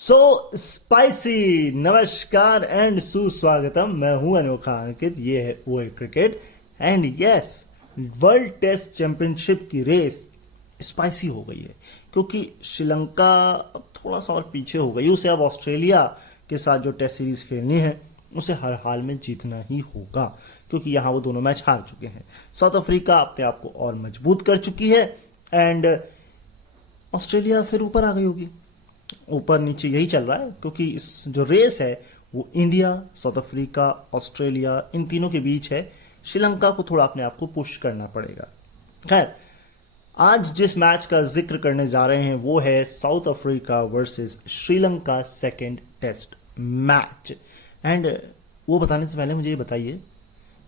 सो spicy नमस्कार and सुस्वागतम। मैं हूं अनोखा अंकित, ये है ओए cricket and yes, world test championship की रेस स्पाइसी हो गई है क्योंकि श्रीलंका अब थोड़ा सा और पीछे हो गई। उसे अब ऑस्ट्रेलिया के साथ जो टेस्ट सीरीज खेलनी है उसे हर हाल में जीतना ही होगा क्योंकि यहाँ वो दोनों मैच हार चुके हैं। साउथ अफ्रीका अपने आप को और मजबूत कर चुकी है एंड ऑस्ट्रेलिया फिर ऊपर आ गई होगी। ऊपर नीचे यही चल रहा है क्योंकि इस जो रेस है वो इंडिया, साउथ अफ्रीका, ऑस्ट्रेलिया इन तीनों के बीच है। श्रीलंका को थोड़ा अपने आप को पुश करना पड़ेगा। खैर, आज जिस मैच का जिक्र करने जा रहे हैं वो है South Africa versus Sri Lanka second test match. And वो बताने से पहले मुझे ये बताइए,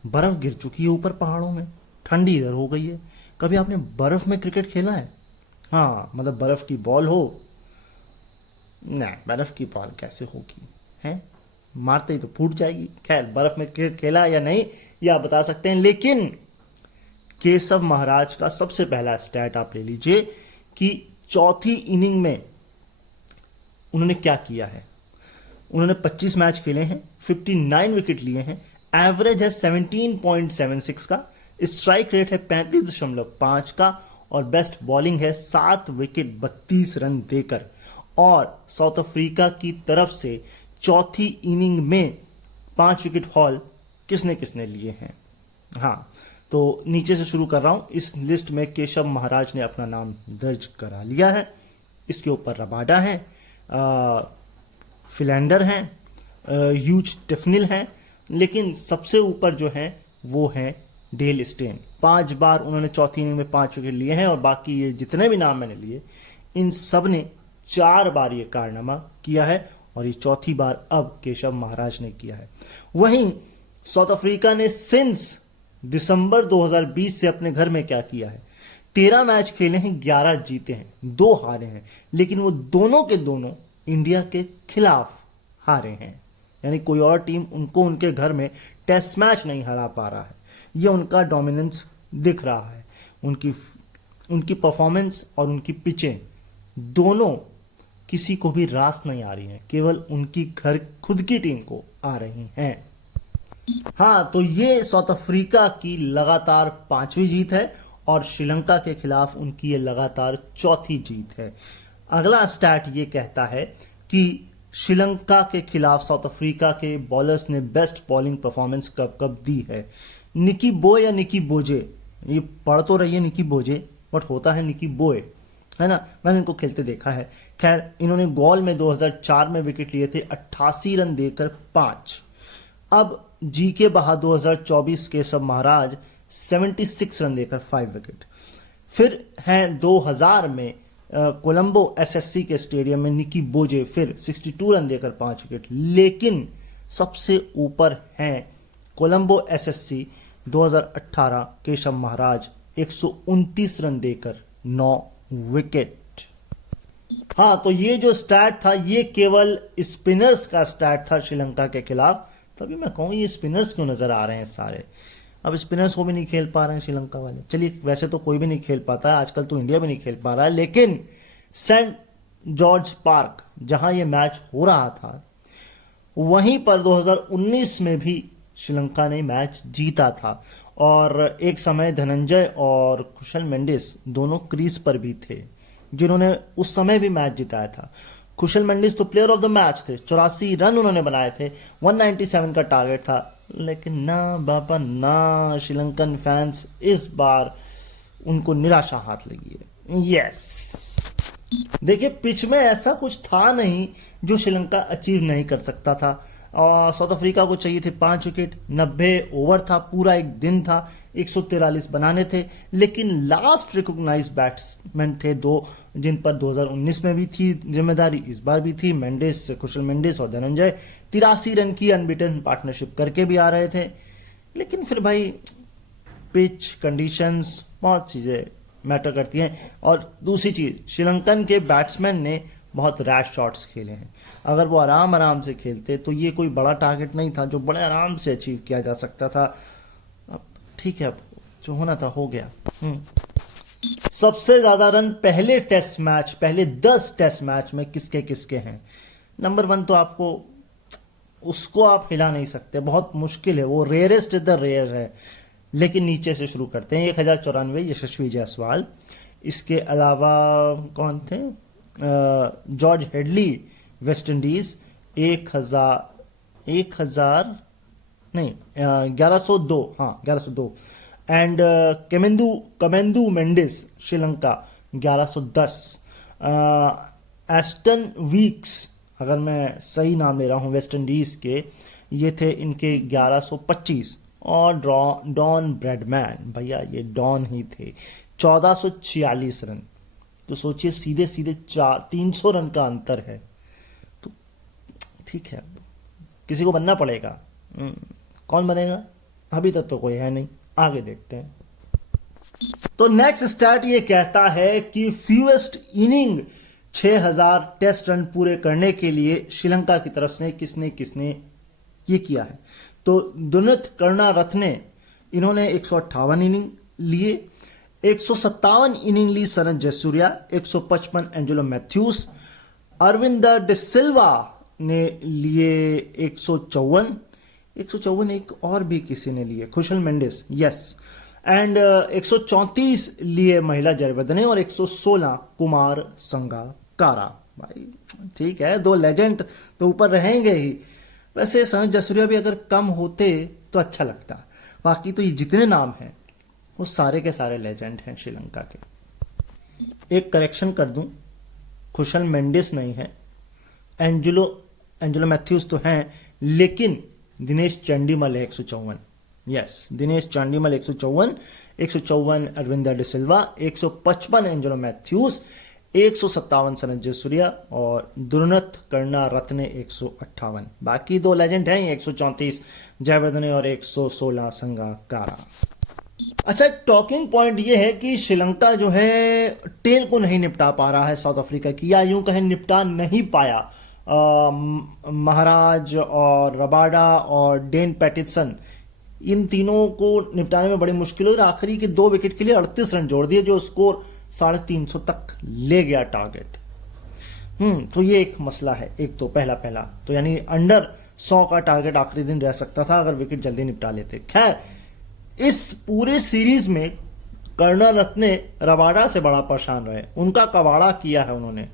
बर्फ गिर चुकी है ऊपर पहाड़ों में, ठंडी इधर हो गई है। कभी आपने बर्फ में क्रिकेट खेला है? हाँ, मतलब बर्फ की बॉल हो ना, बर्फ की बॉल कैसे होगी हैं, मारते ही तो फूट जाएगी। खैर, बर्फ में क्रिकेट खेला या नहीं ये आप बता सकते हैं, लेकिन केशव महाराज का सबसे पहला स्टैट आप ले लीजिए कि चौथी इनिंग में उन्होंने क्या किया है। उन्होंने 25 मैच खेले हैं, 59 विकेट लिए हैं, एवरेज है 17.76 का, स्ट्राइक रेट है 35.5 का और बेस्ट बॉलिंग है 7 विकेट 32 रन देकर। और साउथ अफ्रीका की तरफ से चौथी इनिंग में 5 विकेट हॉल किसने किसने लिए हैं। हाँ, तो नीचे से शुरू कर रहा हूं। इस लिस्ट में केशव महाराज ने अपना नाम दर्ज करा लिया है। इसके ऊपर रबाडा हैं, फिलैंडर हैं, ह्यूज टिफनिल हैं, लेकिन सबसे ऊपर जो हैं वो हैं डेल स्टेन। 5 बार उन्होंने चौथी इनिंग में 5 विकेट लिए हैं और बाकी ये जितने भी नाम मैंने लिए इन सब ने 4 बार ये कारनामा किया है और ये चौथी बार अब केशव महाराज ने किया है। वहीं साउथ अफ्रीका ने सिंस दिसंबर 2020 से अपने घर में क्या किया है, 13 मैच खेले हैं, 11 जीते हैं, 2 हारे हैं, लेकिन वो दोनों के दोनों इंडिया के खिलाफ हारे हैं। यानी कोई और टीम उनको उनके घर में टेस्ट मैच नहीं हरा पा रहा है। ये उनका डोमिनेंस दिख रहा है। उनकी परफॉर्मेंस और उनकी पिचें दोनों किसी को भी रास नहीं आ रही हैं, केवल उनकी घर खुद की टीम को आ रही हैं। हाँ, तो ये साउथ अफ्रीका की लगातार 5वीं जीत है और श्रीलंका के खिलाफ उनकी ये लगातार 4थी जीत है। अगला स्टैट ये कहता है कि श्रीलंका के खिलाफ साउथ अफ्रीका के बॉलर्स ने बेस्ट बॉलिंग परफॉर्मेंस कब कब दी है। निकी बोय या निकी बोजे, ये पढ़ तो रही है निकी बोजे बट होता है निकी बोय, है ना। मैंने इनको खेलते देखा है। खैर, इन्होंने गोल में 2004 में विकेट लिए थे, 88 रन देकर 5। अब जीके बहा 2024 केशव महाराज 76 रन देकर 5 विकेट। फिर हैं 2000 में कोलंबो एसएससी के स्टेडियम में निकी बोजे, फिर 62 रन देकर 5 विकेट। लेकिन सबसे ऊपर हैं कोलंबो एसएससी 2018 केशव महाराज 129 रन देकर 9 विकेट। हाँ, तो ये जो स्टैट था ये केवल स्पिनर्स का स्टैट था श्रीलंका के खिलाफ। तभी मैं कहूँ ये स्पिनर्स क्यों नजर आ रहे हैं सारे। अब स्पिनर्स को भी नहीं खेल पा रहे हैं श्रीलंका वाले। चलिए, वैसे तो कोई भी नहीं खेल पाता है आजकल, तो इंडिया भी नहीं खेल पा रहा है, लेकिन सेंट जॉर्ज पार्क जहां ये मैच हो रहा था वहीं पर 2019 में भी श्रीलंका ने मैच जीता था और एक समय धनंजय और कुशल मेंडिस दोनों क्रीज पर भी थे जिन्होंने उस समय भी मैच जिताया था। कुशल मेंडिस तो प्लेयर ऑफ द मैच थे, 84 रन उन्होंने बनाए थे, 197 का टारगेट था। लेकिन ना बाबा ना, श्रीलंकन फैंस इस बार उनको निराशा हाथ लगी है। यस, देखिए, पिच में ऐसा कुछ था नहीं जो श्रीलंका अचीव नहीं कर सकता था। और साउथ अफ्रीका को चाहिए थे 5 विकेट, 90 ओवर था, पूरा एक दिन था, 143 बनाने थे। लेकिन लास्ट रिकॉग्नाइज बैट्समैन थे 2 जिन पर 2019 में भी थी जिम्मेदारी, इस बार भी थी, मेंडिस, कुशल मेंडिस और धनंजय। 83 रन की अनबीटन पार्टनरशिप करके भी आ रहे थे। लेकिन फिर भाई पिच कंडीशंस बहुत चीज़ें मैटर करती हैं। और दूसरी चीज़, श्रीलंकन के बैट्समैन ने बहुत रैश शॉट्स खेले हैं। अगर वो आराम आराम से खेलते तो ये कोई बड़ा टारगेट नहीं था जो बड़े आराम से अचीव किया जा सकता था। अब ठीक है, अब जो होना था हो गया। सबसे ज्यादा रन पहले 10 टेस्ट मैच में किसके किसके हैं? नंबर 1 तो आपको उसको आप हिला नहीं सकते, बहुत मुश्किल है, वो रेयरेस्ट द रेयर है। लेकिन नीचे से शुरू करते हैं। 1094 यशस्वी जायसवाल। इसके अलावा कौन थे? जॉर्ज हेडली वेस्ट इंडीज 1000 नहीं 1102, हाँ 1102। And Kamindu Mendis Sri Lanka 1110। Everton Weekes, अगर मैं सही नाम ले रहा हूँ वेस्ट इंडीज के, ये थे इनके 1125। और डॉन ब्रैडमैन, भैया ये डॉन ही थे, 1446 रन। तो सोचिए सीधे सीधे 300 रन का अंतर है। तो ठीक है, किसी को बनना पड़ेगा। कौन बनेगा? अभी तक तो कोई है नहीं, आगे देखते हैं। तो नेक्स्ट स्टैट ये कहता है कि फ्यूएस्ट इनिंग 6000 टेस्ट रन पूरे करने के लिए श्रीलंका की तरफ से किसने किसने ये किया है। तो दुनित करुणारत्ने, इन्होंने 158 इनिंग लिए। 157 इनिंग ली सनत जयसूर्या, 155 एंजेलो मैथ्यूज। अरविंद डिसिल्वा ने लिए 154 एक और भी किसी ने लिए, खुशल मेंडिस, यस। एंड 134 लिए महिला जयवर्धने और 116 कुमार संगाकारा। भाई ठीक है, 2 लेजेंड तो ऊपर रहेंगे ही। वैसे सनत जयसूर्या भी अगर कम होते तो अच्छा लगता, बाकी तो ये जितने नाम हैं वो सारे के सारे लेजेंड हैं श्रीलंका के। एक करेक्शन कर दूं, खुशल मेंडिस नहीं है, एंजेलो मैथ्यूज तो हैं, लेकिन दिनेश चंडीमल है 154। यस, दिनेश चंडीमल 154 अरविंद डिसिल्वा, 155 एंजेलो मैथ्यूज, 157 सनत जयसूर्या और दुर्नत करुणारत्ने 158। बाकी 2 लेजेंड हैं, 134 जयवर्धने और 116 संगाकारा। अच्छा, टॉकिंग पॉइंट ये है कि श्रीलंका जो है टेल को नहीं निपटा पा रहा है साउथ अफ्रीका की, या यूं कहें निपटा नहीं पाया। महाराज और रबाडा और डेन पैटिसन, इन तीनों को निपटाने में बड़ी मुश्किल हुई। आखिरी के 2 विकेट के लिए 38 रन जोड़ दिए, जो स्कोर 350 तक ले गया टारगेट। तो ये एक मसला है। एक तो पहला तो यानी अंडर 100 का टारगेट आखिरी दिन रह सकता था अगर विकेट जल्दी निपटा लेते। खैर, इस पूरे सीरीज में करुणारत्ने रबाडा से बड़ा परेशान रहे, उनका कबाड़ा किया है उन्होंने।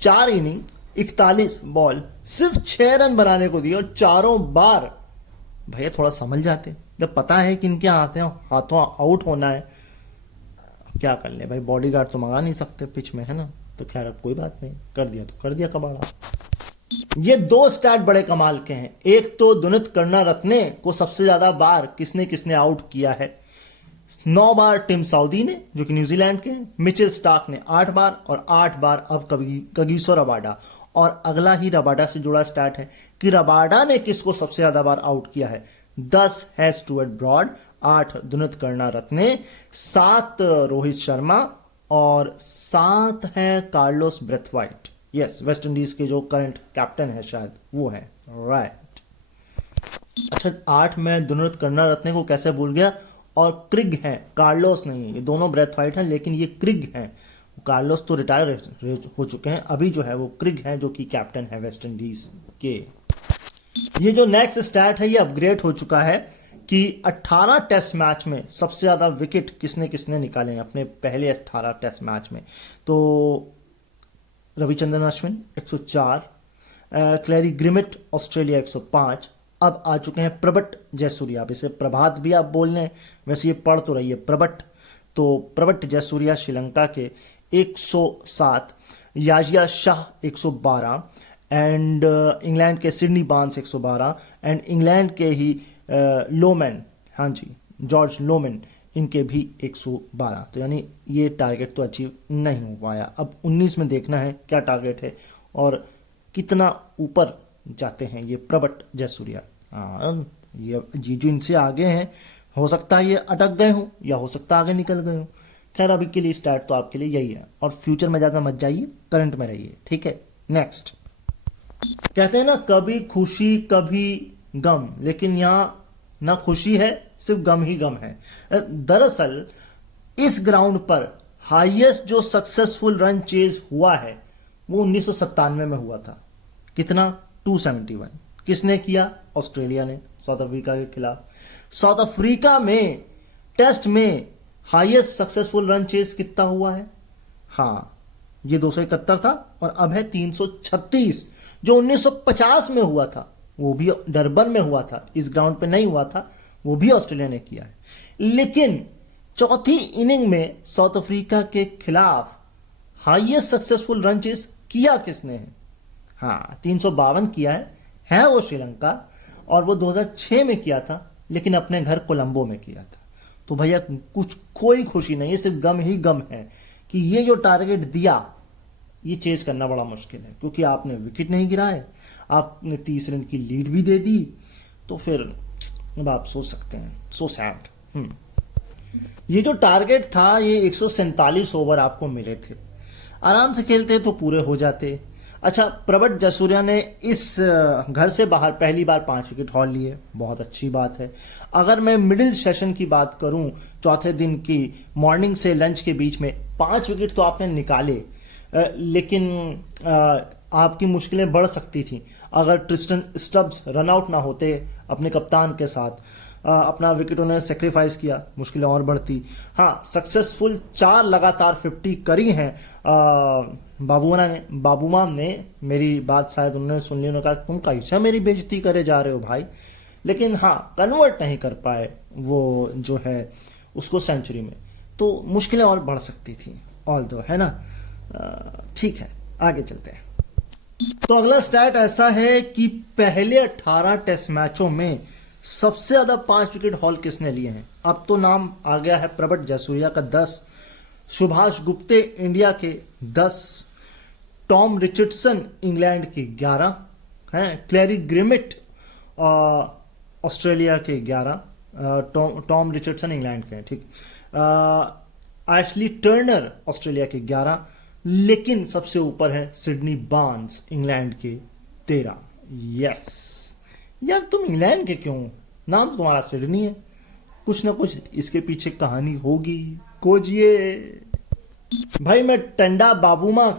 4 इनिंग 41 बॉल सिर्फ 6 रन बनाने को दिए, और चारों बार भैया थोड़ा समझ जाते, जब पता है कि इनके हाथों आउट होना है। क्या कर ले भाई, बॉडीगार्ड तो मंगा नहीं सकते पिच में, है ना। तो खैर अब कोई बात नहीं, कर दिया तो कर दिया कबाड़ा। ये 2 स्टैट बड़े कमाल के हैं। एक तो दुनित करुणारत्ने को सबसे ज्यादा बार किसने आउट किया है, 9 बार टिम साउदी ने, जो कि न्यूजीलैंड के हैं। मिचेल स्टार्क ने 8 बार, और 8 बार अब कगिसो रबाडा। और अगला ही रबाडा से जुड़ा स्टैट है कि रबाडा ने किसको सबसे ज्यादा बार आउट किया है। 10 है स्टुअर्ट ब्रॉड, 8 दुनित करुणारत्ने, 7 रोहित शर्मा और 7 है कार्लोस ब्रेथवाइट। यस, वेस्ट इंडीज के जो करंट कैप्टन है शायद वो है, राइट। अच्छा, 8 में दुनित करुणारत्ने को कैसे भूल गया। और क्रिग हैं, कार्लोस नहीं है। ये दोनों ब्रेथवाइट हैं, लेकिन ये क्रिग हैं। कार्लोस तो रिटायर हो चुके हैं, अभी जो है वो क्रिग हैं, जो कि कैप्टन है वेस्ट इंडीज के। ये जो नेक्स्ट स्टैट है ये अपग्रेड हो चुका है कि 18 टेस्ट मैच में सबसे ज्यादा विकेट किसने निकाले हैं अपने पहले 18 टेस्ट मैच में। तो रविचंद्रन अश्विन 104, क्लैरी ग्रिमिट ऑस्ट्रेलिया 105। अब आ चुके हैं प्रबट जयसूर्या, अब इसे प्रभात भी आप बोल लें, वैसे ये पढ़ तो रही है प्रबट। तो प्रबट जयसूर्या श्रीलंका के 107, याजिया शाह 112, एंड इंग्लैंड के सिडनी बार्न्स 112, एंड इंग्लैंड के ही लोमैन, हाँ जी जॉर्ज लोमैन, इनके भी 112। तो यानी ये टारगेट तो अचीव नहीं हो पाया। अब 19 में देखना है क्या टारगेट है और कितना ऊपर जाते हैं ये प्रबट जयसूर्या। ये जीजू इनसे आगे हैं, हो सकता है ये अटक गए हों या हो सकता है आगे निकल गए हों। खैर अभी के लिए स्टार्ट तो आपके लिए यही है, और फ्यूचर में ज़्यादा मत जाइए, करंट में रहिए, ठीक है। नेक्स्ट, कहते हैं ना कभी खुशी कभी गम, लेकिन यहाँ ना खुशी है, सिर्फ गम ही गम है। दरअसल इस ग्राउंड पर हाईएस्ट जो सक्सेसफुल रन चेज हुआ है वो 1997 में हुआ था। कितना? 271। किसने किया? ऑस्ट्रेलिया ने साउथ अफ्रीका के खिलाफ। साउथ अफ्रीका में टेस्ट में हाईएस्ट सक्सेसफुल रन चेस कितना हुआ है? हाँ, ये 271 था और अब है 336, जो 1950 में हुआ था, वो भी डरबन में हुआ था, इस ग्राउंड पे नहीं हुआ था, वो भी ऑस्ट्रेलिया ने किया है। लेकिन चौथी इनिंग में साउथ अफ्रीका के खिलाफ हाईएस्ट सक्सेसफुल रन चेस किया किसने है? हाँ, 352 किया है वो श्रीलंका, और वो 2006 में किया था, लेकिन अपने घर कोलंबो में किया था। तो भैया कुछ कोई खुशी नहीं है, सिर्फ गम ही गम है कि ये जो टारगेट दिया ये चेस करना बड़ा मुश्किल है, क्योंकि आपने विकेट नहीं गिराए, आपने 30 रन की लीड भी दे दी, तो फिर अब आप सोच सकते हैं, सो सैड। ये जो टारगेट था, ये 147 ओवर आपको मिले थे, आराम से खेलते तो पूरे हो जाते। अच्छा, प्रभट जयसूर्या ने इस घर से बाहर पहली बार 5 विकेट हॉल लिए, बहुत अच्छी बात है। अगर मैं मिडिल सेशन की बात करूं, चौथे दिन की मॉर्निंग से लंच के बीच में 5 विकेट तो आपने निकाले, लेकिन आपकी मुश्किलें बढ़ सकती थी अगर ट्रिस्टन स्टब्स रन आउट ना होते अपने कप्तान के साथ। अपना विकेट उन्होंने सेक्रीफाइस किया, मुश्किलें और बढ़ती। हाँ, सक्सेसफुल 4 लगातार 50 करी हैं बाबूमा ने। मेरी बात शायद उन्होंने सुन ली, उन्होंने कहा तुम कैसा मेरी बेइज्जती करे जा रहे हो भाई, लेकिन हाँ, कन्वर्ट नहीं कर पाए वो जो है उसको सेंचुरी में, तो मुश्किलें और बढ़ सकती थी, ऑल दो, है ना। ठीक है, आगे चलते हैं। तो अगला स्टैट ऐसा है कि पहले 18 टेस्ट मैचों में सबसे ज्यादा 5 विकेट हॉल किसने लिए हैं? अब तो नाम आ गया है प्रभट जयसूर्या का 10, सुभाष गुप्ते इंडिया के 10, टॉम रिचर्डसन इंग्लैंड के 11 हैं, क्लैरी ग्रिमिट ऑस्ट्रेलिया के 11, टॉम रिचर्डसन इंग्लैंड के हैं, ठीक। एशली टर्नर ऑस्ट्रेलिया के 11, लेकिन सबसे ऊपर है सिडनी बार्न्स इंग्लैंड के 13। यस यार, तुम इंग्लैंड के क्यों? नाम तुम्हारा सिडनी है, कुछ ना कुछ इसके पीछे कहानी होगी, खोजिए भाई। मैं टेंडा बावूमा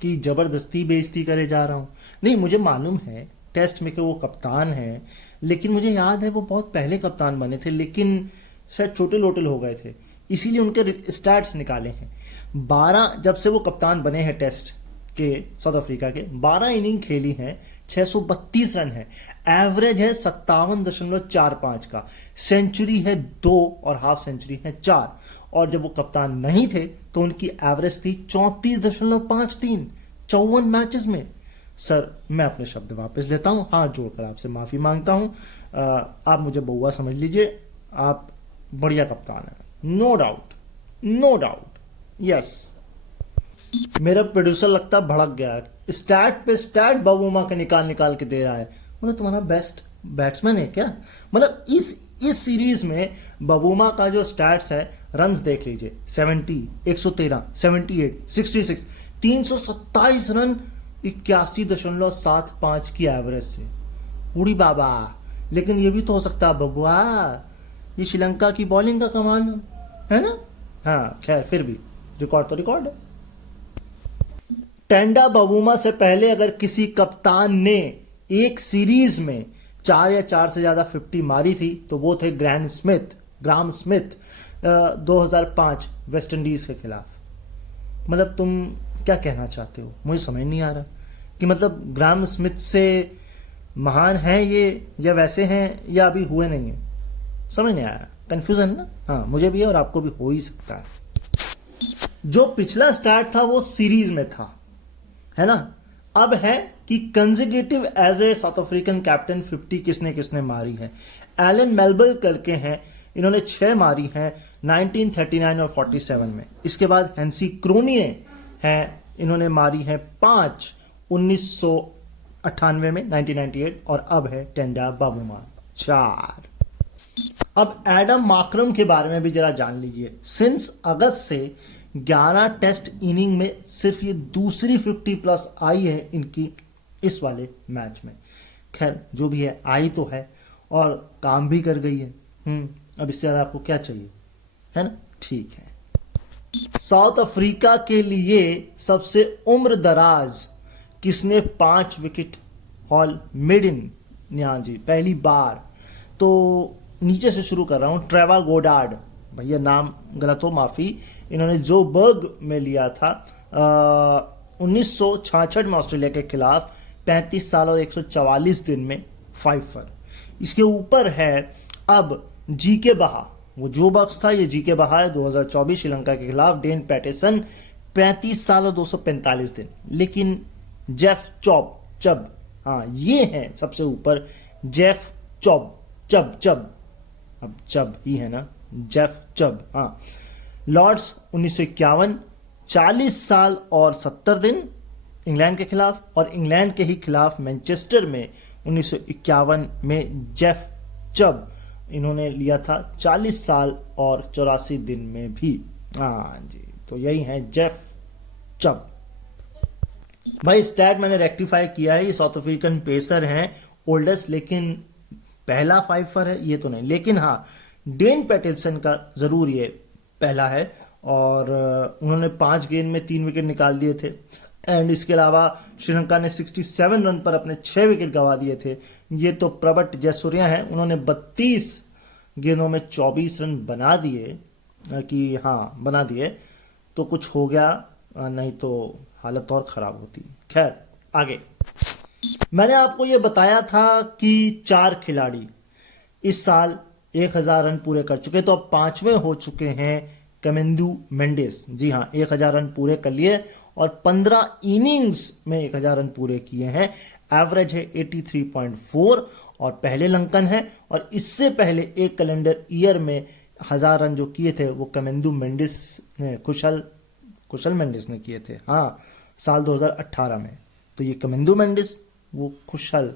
की जबरदस्ती बेइज्जती करे जा रहा हूं? नहीं, मुझे मालूम है टेस्ट में कि वो कप्तान है, लेकिन मुझे याद है वो बहुत पहले कप्तान बने थे, लेकिन शायद छोटे लोटल हो गए थे, इसीलिए उनके स्टैट्स निकाले हैं। 12 जब से वो कप्तान बने हैं टेस्ट के साउथ अफ्रीका के, 12 इनिंग खेली हैं, 632 रन है, एवरेज है 57.45 का, सेंचुरी है 2 और हाफ सेंचुरी है 4, और जब वो कप्तान नहीं थे तो उनकी एवरेज थी 34.53 54 मैचेस में। सर, मैं अपने शब्द वापस लेता हूं, हाथ जोड़कर आपसे माफी मांगता हूं, आप मुझे बउआ समझ लीजिए, आप बढ़िया कप्तान है, नो डाउट। यस, मेरा प्रोड्यूसर लगता भड़क गया है, स्टैट पे स्टैट बाबूमा के निकाल के दे रहा है। मतलब तुम्हारा बेस्ट बैट्समैन है क्या? मतलब इस सीरीज में बाबूमा का जो स्टैट्स है, रन्स देख लीजिए, 70, 113, 78, 66, 327 रन 81.75 की एवरेज से। उड़ी बाबा, लेकिन ये भी तो हो सकता है बबुआ, ये श्रीलंका की बॉलिंग का कमाल है ना। हाँ खैर, फिर भी रिकॉर्ड तो रिकॉर्ड है। टेंडा बाबूमा से पहले अगर किसी कप्तान ने एक सीरीज में 4 या 4 से ज्यादा 50 मारी थी तो वो थे ग्राम स्मिथ 2005 वेस्ट इंडीज के खिलाफ। मतलब तुम क्या कहना चाहते हो? मुझे समझ नहीं आ रहा कि मतलब ग्राम स्मिथ से महान है ये, या वैसे हैं, या अभी हुए नहीं है, समझ नहीं आया, कंफ्यूजन ना। हाँ, मुझे भी है और आपको भी हो ही सकता है। जो पिछला स्टार्ट था वो सीरीज में था, है ना। अब है कि consecutive as a South African captain 50 किसने मारी है। एलन मेलबल करके हैं, इन्होंने 6 मारी हैं 1939 और 47 में। इसके बाद हैंसी क्रोनिए हैं, इन्होंने मारी है 5 1998 में 1998, और अब है टेंडा बाबूमा 4। अब एडम मार्करम के बारे में भी जरा जान लीजिए। सिंस अगस्त से 11 टेस्ट इनिंग में सिर्फ ये दूसरी 50 प्लस आई है इनकी इस वाले मैच में। खैर जो भी है, आई तो है और काम भी कर गई है। अब इससे ज्यादा आपको क्या चाहिए, है ना। ठीक है, साउथ अफ्रीका के लिए सबसे उम्र दराज किसने 5 विकेट हॉल मेड इन, हाँ जी पहली बार। तो नीचे से शुरू कर रहा हूँ। ट्रेवर गोडार्ड, भैया नाम गलत हो माफ़ी, इन्होंने जोबर्ग में लिया था 1966 में ऑस्ट्रेलिया के खिलाफ 35 साल और 144 दिन में 5 पर। इसके ऊपर है अब जीके बहा, वो जो बक्स था, ये जीके बहा है 2024 श्रीलंका के खिलाफ। डेन पैटिसन 35 साल और 245 दिन। लेकिन जेफ चब, हाँ ये है सबसे ऊपर, जेफ चब अब चब ही है ना, जेफ चब, हाँ। लॉर्ड्स 1951 40 साल और 70 दिन इंग्लैंड के खिलाफ, और इंग्लैंड के ही खिलाफ मैनचेस्टर में 1951 में जेफ चब इन्होंने लिया था 40 साल और 84 दिन में भी, हाँ जी। तो यही है जेफ चब। भाई स्टैट मैंने रेक्टिफाई किया है, ये साउथ अफ्रीकन पेसर हैं ओल्डेस्ट, लेकिन पहला 5 है ये तो नहीं। लेकिन हाँ डेन पैटिसन का जरूर ये पहला है, और उन्होंने 5 गेंद में 3 विकेट निकाल दिए थे। एंड इसके अलावा श्रीलंका ने 67 रन पर अपने 6 विकेट गंवा दिए थे। ये तो प्रबट जयसूर्या हैं, उन्होंने 32 गेंदों में 24 रन बना दिए, बना दिए। तो कुछ हो गया, नहीं तो हालत और खराब होती। खैर आगे, मैंने आपको ये बताया था कि 4 खिलाड़ी इस साल 1000 रन पूरे कर चुके, तो अब 5वें हो चुके हैं कमेंदू मेंडिस। जी हाँ, 1000 रन पूरे कर लिए और 15 इनिंग्स में 1000 रन पूरे किए हैं। एवरेज है 83.4 और पहले लंकन है। और इससे पहले एक कैलेंडर ईयर में 1000 रन जो किए थे वो कमेंदू मेंडिस ने, कुशल मेंडिस ने किए थे, हाँ, साल 2018 में। तो ये कमेंदू मेंडिस, वो कुशल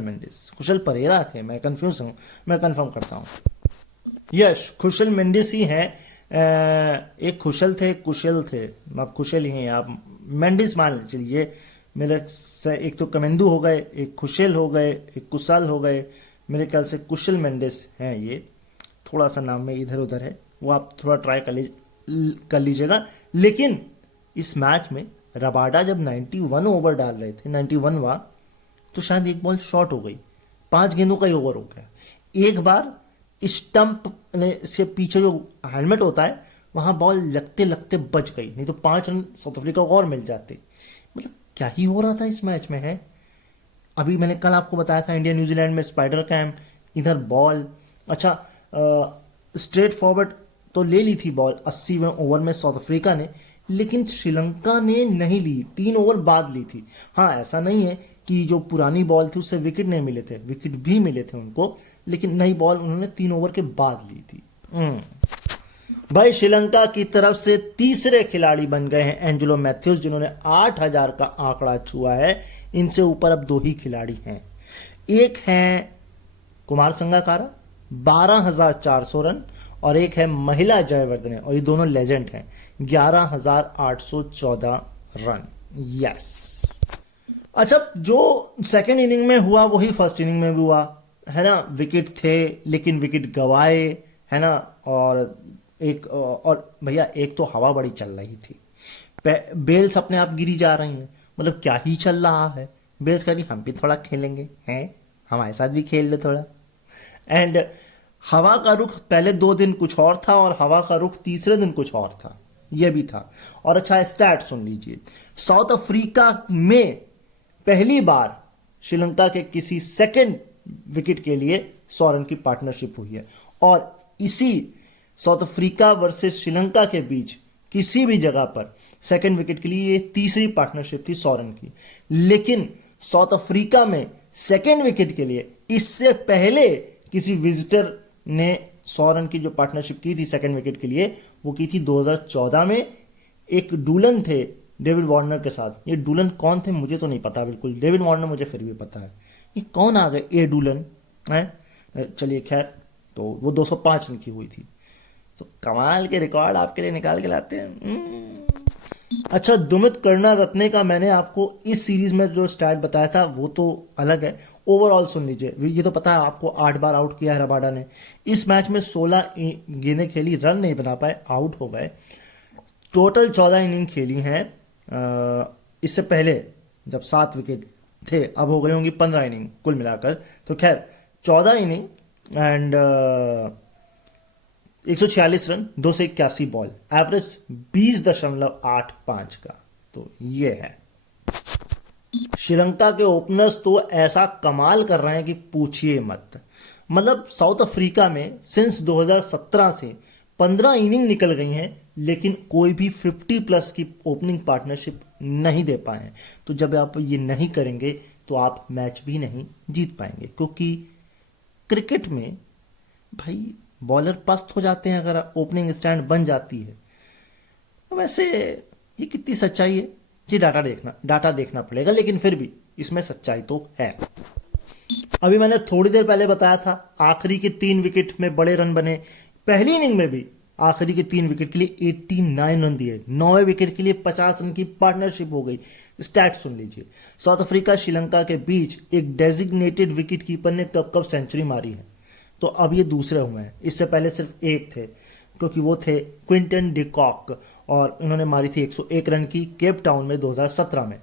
मेंडिस, कुशल परेरा थे, मैं कंफ्यूज हूँ, मैं कंफर्म करता हूँ। यश कुशल मेंडिस ही हैं। एक कुशल थे, एक कुशल थे, आप कुशल ही हैं, आप मेंडिस मान चलिए। मेरे से एक तो कमेंदू हो गए, एक कुशल हो गए, एक कुशल हो गए, मेरे ख्याल से कुशल मेंडिस हैं ये। थोड़ा सा नाम में इधर उधर है, वो आप थोड़ा ट्राई कर लीजिएगा। लेकिन इस मैच में रबाडा जब 91 ओवर डाल रहे थे, 91वां, तो शायद एक बॉल शॉर्ट हो गई, 5 गेंदों का ही ओवर हो गया। एक बार स्टंप से पीछे जो हेलमेट होता है वहां बॉल लगते लगते बच गई, नहीं तो 5 रन साउथ अफ्रीका को और मिल जाते। मतलब क्या ही हो रहा था इस मैच में है। अभी मैंने कल आपको बताया था इंडिया न्यूजीलैंड में स्पाइडर कैम, इधर बॉल, अच्छा स्ट्रेट फॉरवर्ड तो ले ली थी बॉल 80वें ओवर में साउथ अफ्रीका ने, लेकिन श्रीलंका ने नहीं ली, 3 ओवर बाद ली थी। हाँ, ऐसा नहीं है कि जो पुरानी बॉल थी उससे विकेट नहीं मिले थे, विकेट भी मिले थे उनको, लेकिन नई बॉल उन्होंने 3 ओवर के बाद ली थी। भाई श्रीलंका की तरफ से तीसरे खिलाड़ी बन गए हैं एंजेलो मैथ्यूज, जिन्होंने 8000 का आंकड़ा छुआ है। इनसे ऊपर अब 2 ही खिलाड़ी हैं। एक है कुमार संगकारा 12400 रन, और एक है महिला जयवर्धने, और ये दोनों लेजेंड हैं, 11814 रन। यस, अच्छा, जो सेकेंड इनिंग में हुआ वही फर्स्ट इनिंग में भी हुआ है ना। विकेट थे लेकिन विकेट गवाए, है ना। और भैया एक तो हवा बड़ी चल रही थी, बेल्स अपने आप गिरी जा रही हैं, मतलब क्या ही चल रहा है। बेल्स कह रही हम भी थोड़ा खेलेंगे, हैं हमारे साथ भी खेल ले थोड़ा। एंड हवा का रुख पहले 2 दिन कुछ और था, और हवा का रुख तीसरे दिन कुछ और था, यह भी था। और अच्छा स्टैट सुन लीजिए, साउथ अफ्रीका में पहली बार श्रीलंका के किसी सेकंड विकेट के लिए 100 रन की पार्टनरशिप हुई है, और इसी साउथ अफ्रीका वर्सेस श्रीलंका के बीच किसी भी जगह पर सेकंड विकेट के लिए ये तीसरी पार्टनरशिप थी 100 रन की। लेकिन साउथ अफ्रीका में सेकंड विकेट के लिए इससे पहले किसी विजिटर ने 100 रन की जो पार्टनरशिप की थी सेकंड विकेट के लिए, वो की थी 2014 में। एक डूलन थे डेविड वार्नर के साथ। ये डूलन कौन थे मुझे तो नहीं पता बिल्कुल, डेविड वार्नर मुझे फिर भी पता है। ये कौन आ गए ए डूलन है, चलिए खैर, तो वो 205 रन की हुई थी। तो कमाल के रिकॉर्ड आपके लिए निकाल के लाते हैं। अच्छा, दुमित करुणारत्ने का मैंने आपको इस सीरीज में जो स्टैट बताया था वो तो अलग है। ओवरऑल सुन लीजिए, ये तो पता है आपको 8 बार आउट किया है रबाडा ने। इस मैच में 16 गेंदें खेली, रन नहीं बना पाए, आउट हो गए। टोटल 14 इनिंग खेली हैं। इससे पहले जब 7 विकेट थे, अब हो गई होंगी 15 इनिंग कुल मिलाकर। तो खैर 14 inning and 146 run, 281 ball, average 20.85 का। तो ये है। श्रीलंका के ओपनर्स तो ऐसा कमाल कर रहे हैं कि पूछिए मत। मतलब साउथ अफ्रीका में सिंस 2017 से 15 इनिंग निकल गई हैं, लेकिन कोई भी 50+ की ओपनिंग पार्टनरशिप नहीं दे पाए हैं। तो जब आप ये नहीं करेंगे तो आप मैच भी नहीं जीत पाएंगे, क्योंकि क्रिकेट में भाई बॉलर पस्त हो जाते हैं अगर ओपनिंग स्टैंड बन जाती है। वैसे ये कितनी सच्चाई है जी, डाटा देखना पड़ेगा, लेकिन फिर भी इसमें सच्चाई तो है। अभी मैंने थोड़ी देर पहले बताया था आखिरी के 3 विकेट में बड़े रन बने। पहली इनिंग में भी आखिरी के 3 विकेट के लिए 89 रन दिए, 9वें विकेट के लिए 50 रन की पार्टनरशिप हो गई। स्टैट सुन लीजिए। साउथ अफ्रीका श्रीलंका के बीच एक डेजिग्नेटेड विकेट कीपर ने कब कब सेंचुरी मारी है, तो अब ये दूसरे हुए हैं। इससे पहले सिर्फ एक थे, क्योंकि वो थे क्विंटन डिकॉक, और उन्होंने मारी थी 101 रन की केप टाउन में 2017 में।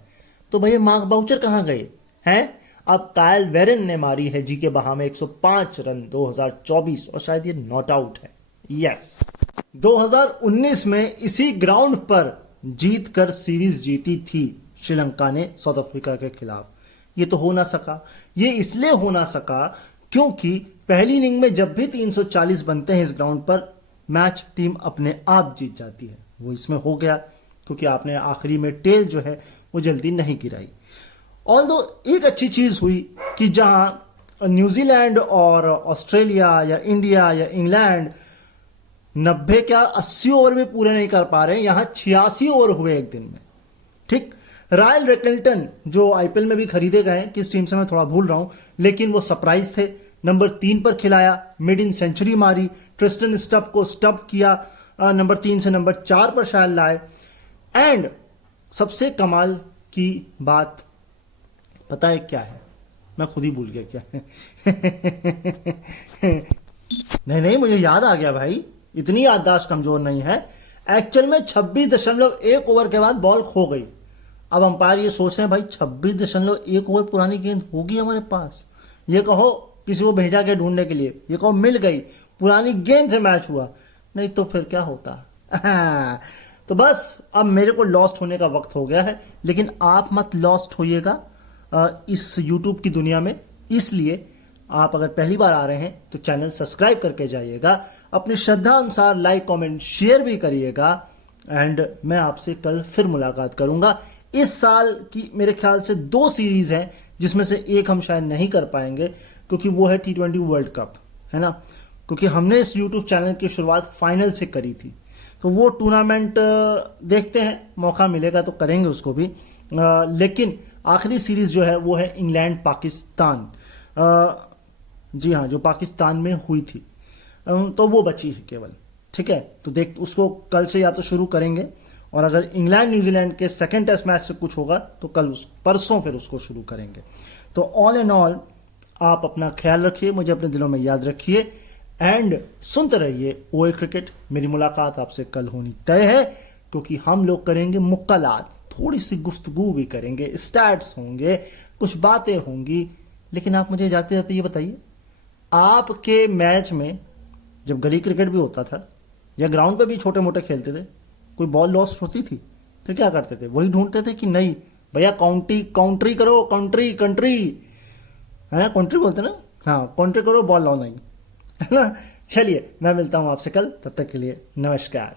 तो भैया मार्क बाउचर कहाँ गए हैं? अब कायल वेरन ने मारी है जी के बहा में 105 रन 2024, और शायद ये नॉट आउट है। यस, 2019 में इसी ग्राउंड पर जीत कर सीरीज जीती थी श्रीलंका ने साउथ अफ्रीका के खिलाफ। ये तो हो ना सका। ये इसलिए हो ना सका क्योंकि पहली इनिंग में जब भी 340 बनते हैं इस ग्राउंड पर, मैच टीम अपने आप जीत जाती है। वो इसमें हो गया क्योंकि आपने आखिरी में टेल जो है वो जल्दी नहीं गिराई। ऑल्दो एक अच्छी चीज हुई कि जहां न्यूजीलैंड और ऑस्ट्रेलिया या इंडिया या इंग्लैंड 90 क्या 80 ओवर में पूरे नहीं कर पा रहे हैं, यहां 86 ओवर हुए एक दिन में। ठीक, रायल रेकल्टन जो आईपीएल में भी खरीदे गए, किस टीम से मैं थोड़ा भूल रहा हूं, लेकिन वो सरप्राइज थे। नंबर 3 पर खिलाया, मिड इन सेंचुरी मारी, ट्रिस्टन स्टब को स्टब किया, नंबर 3 से नंबर 4 पर शायद लाए। एंड सबसे कमाल की बात पता है क्या है? मैं खुद ही भूल गया क्या है। नहीं, मुझे याद आ गया भाई, इतनी याददाश्त कमजोर नहीं है। एक्चुअल में 26.1 ओवर के बाद बॉल खो गई। अब अंपायर ये सोच रहे हैं भाई 26.1 ओवर पुरानी गेंद होगी हमारे पास, ये कहो किसी को भेजा के ढूंढने के लिए, ये कहो मिल गई, पुरानी गेंद से मैच हुआ, नहीं तो फिर क्या होता। तो बस अब मेरे को लॉस्ट होने का वक्त हो गया है, लेकिन आप मत लॉस्ट होइएगा इस यूट्यूब की दुनिया में। इसलिए आप अगर पहली बार आ रहे हैं तो चैनल सब्सक्राइब करके जाइएगा, अपनी श्रद्धा अनुसार लाइक कमेंट शेयर भी करिएगा। एंड मैं आपसे कल फिर मुलाकात करूंगा। इस साल की मेरे ख्याल से 2 सीरीज हैं, जिसमें से एक हम शायद नहीं कर पाएंगे, क्योंकि वो है T20 वर्ल्ड कप, है ना। क्योंकि हमने इस यूट्यूब चैनल की शुरुआत फाइनल से करी थी, तो वो टूर्नामेंट देखते हैं, मौका मिलेगा तो करेंगे उसको भी। लेकिन आखिरी सीरीज जो है वो है इंग्लैंड पाकिस्तान, जी हाँ, जो पाकिस्तान में हुई थी, तो वो बची है केवल। ठीक है, तो देख उसको कल से या तो शुरू करेंगे, और अगर इंग्लैंड न्यूजीलैंड के सेकंड टेस्ट मैच से कुछ होगा तो कल परसों फिर उसको शुरू करेंगे। तो ऑल इन ऑल आप अपना ख्याल रखिए, मुझे अपने दिलों में याद रखिए, एंड सुनते रहिए ओए क्रिकेट। मेरी मुलाकात आपसे कल होनी तय है, क्योंकि हम लोग करेंगे मुक्कालात, थोड़ी सी गुफ्तगू भी करेंगे, स्टैट्स होंगे, कुछ बातें होंगी। लेकिन आप मुझे जाते जाते ये बताइए, आपके मैच में जब गली क्रिकेट भी होता था या ग्राउंड पे भी छोटे मोटे खेलते थे, कोई बॉल लॉस्ट होती थी, फिर क्या करते थे? वही ढूंढते थे कि नहीं भैया काउंट्री करो, कंट्री, है ना, काउंट्री बोलते ना, हाँ काउंट्री करो, बॉल लाओ नहीं, है ना। चलिए मैं मिलता हूं आपसे कल, तब तक के लिए नमस्कार।